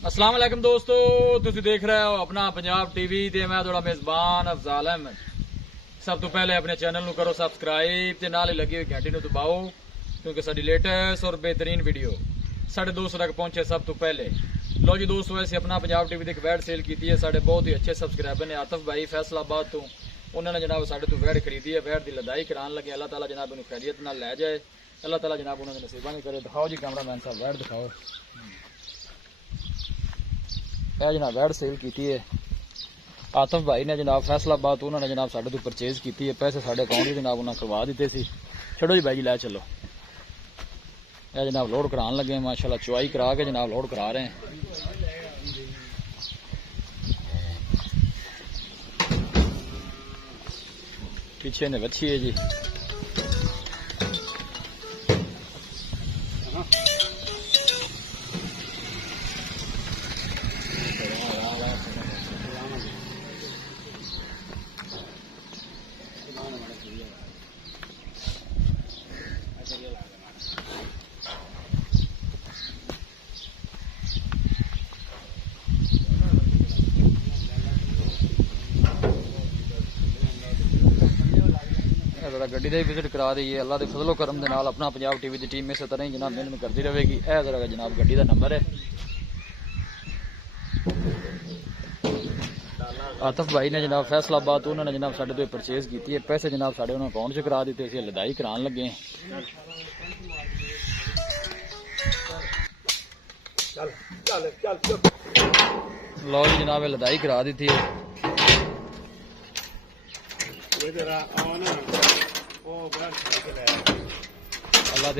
अस्सलाम वालेकुम दोस्तों, तुसी देख रहे हो अपना पंजाब टीवी ते मैं थोड़ा मेजबान अफजाल अहमद। सब तो पहले अपने चैनल नू करो सबसक्राइब ते नाल ही लगी हुई घंटी नू दबाओ क्योंकि साडी लेटेस्ट और बेहतरीन वीडियो साढ़े दोस्तों तक पहुंचे सब तो पहले। लो जी दोस्तों, ऐसे अपना पंजाब टीवी की एक वैड सेल की है। साढ़े बहुत ही अच्छे सबसक्राइबर ने आतिफ भाई फैसलाबाद तो उन्होंने जनाब साढ़े तो वैड खरीदी है। वैड की लदाई कराने लगे। अल्लाह ताला जनाब उन्हें खैरियत नाल लै जाए। अल्लाह ताला जनाब उन्होंने नसीबा नहीं करे। दिखाओ जी कैमरा मैन साहब, वैड दिखाओ। यह जनाब वैड सेल की है आतिफ भाई ने जनाब फैसलाबाद तो उन्होंने जनाब साढ़े तो परचेज की है। पैसे साढ़े अकाउंट ही जनाब उन्होंने करवा दिते सी। छड़ो जी भाई जी लै चलो। यह जनाब लोड कराने लगे हैं। माशाल्लाह चुआई करा के जनाब लोड करा रहे हैं। पीछे ने बच्ची है जी। गड्डी का विजिट करा दईए। अल्लाह के फजलो करम दे नाल अपना पंजाब टीवी की टीम इस तरह ही जनाब मेहनत करती रहेगी। यह जरा जनाब गड्डी का नंबर है। आतिफ भाई ने जनाब फैसलाबाद तो उन्होंने जनाब साढ़े तो परचेज की है। पैसे जनाब साढ़े उन्होंने अकाउंट च करा दिते थे। लदाई कराने लगे हैं। लो जी जनाब लदाई करा दी थी।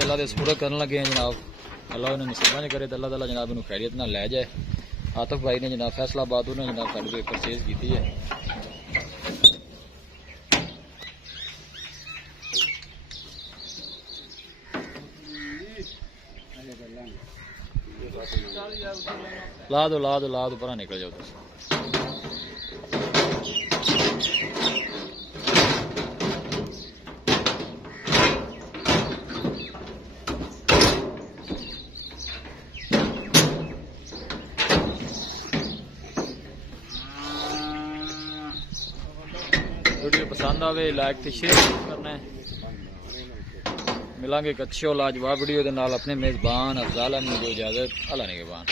अल्लाह दे सुपुर्द करने लगे हैं जनाब। अल्लाह उन्हें नसीबा नहीं करे तो अल्लाह ताला जनाब उन्हें खैरियत नाल लै जाए। आतिफ भाई ने जनाब फैसलाबाद उन्होंने जनाब साढ़े तो परचेज की है। ला दो परा निकल जाओ। वीडियो पसंद आवे लाइक तो शेयर करना है। मिलांगे एक अच्छी और लाजवाब वीडियो के नाल। अपने मेजबान अफजाल अहमद को इजाजत। अल्लाह निगहबान।